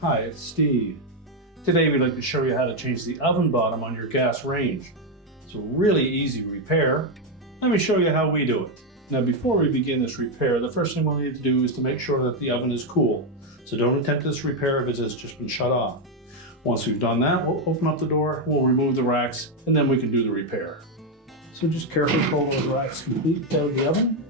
Hi, it's Steve. Today we'd like to show you how to change the oven bottom on your gas range. It's a really easy repair. Let me show you how we do it. Now before we begin this repair, the first thing we'll need to do is to make sure that the oven is cool. So don't attempt this repair if it has just been shut off. Once we've done that, we'll open up the door, we'll remove the racks, and then we can do the repair. So just carefully pull those racks completely out of the oven.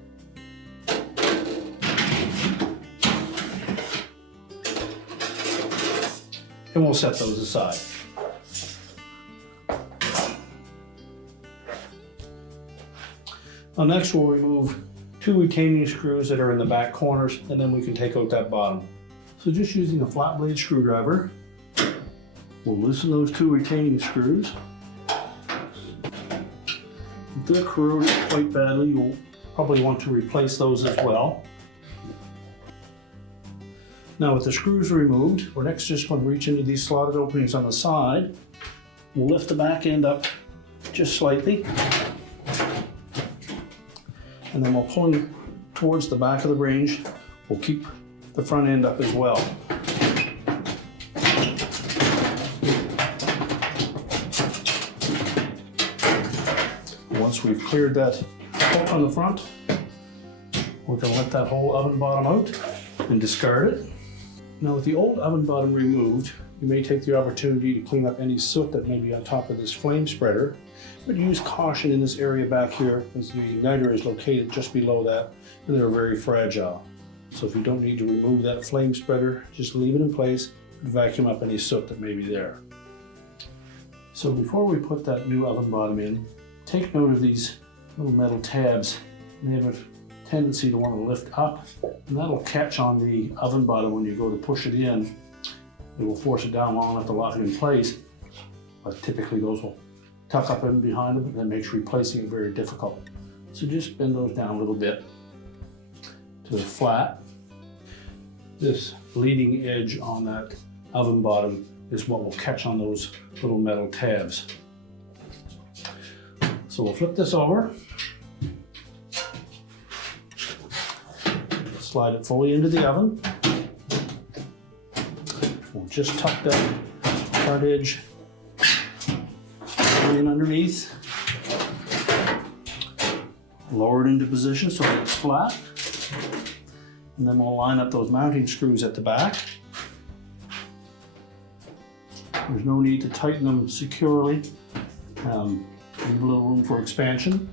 And we'll set those aside. Now next we'll remove two retaining screws that are in the back corners, and then we can take out that bottom. So just using a flat blade screwdriver, we'll loosen those two retaining screws. If they're corroded quite badly, you'll probably want to replace those as well. Now with the screws removed, we're next just going to reach into these slotted openings on the side. We'll lift the back end up just slightly. And then we'll pull it towards the back of the range. We'll keep the front end up as well. Once we've cleared that hook on the front, we're going to let that whole oven bottom out and discard it. Now with the old oven bottom removed, you may take the opportunity to clean up any soot that may be on top of this flame spreader, but use caution in this area back here as the igniter is located just below that and they're very fragile. So if you don't need to remove that flame spreader, just leave it in place and vacuum up any soot that may be there. So before we put that new oven bottom in, take note of these little metal tabs. They have a tendency to want to lift up, and that'll catch on the oven bottom when you go to push it in. It will force it down long enough to lock it in place, but typically those will tuck up in behind them, and that makes replacing it very difficult. So just bend those down a little bit to the flat. This leading edge on that oven bottom is what will catch on those little metal tabs. So we'll flip this over, slide it fully into the oven. We'll just tuck that front edge in underneath, lower it into position so it's flat, and then we'll line up those mounting screws at the back. There's no need to tighten them securely. Leave a little room for expansion.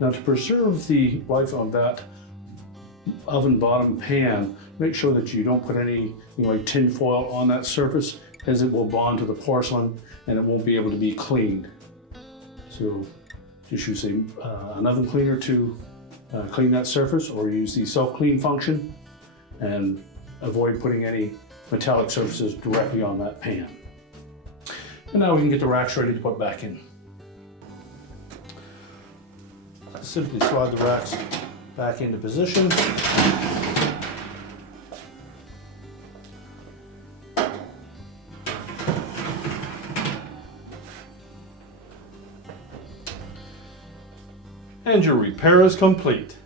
Now to preserve the life of that oven bottom pan, make sure that you don't put any like tin foil on that surface, as it will bond to the porcelain and it won't be able to be cleaned. So just use an oven cleaner to clean that surface, or use the self-clean function, and avoid putting any metallic surfaces directly on that pan. And now we can get the racks ready to put back in. Simply slide the racks back into position. And your repair is complete.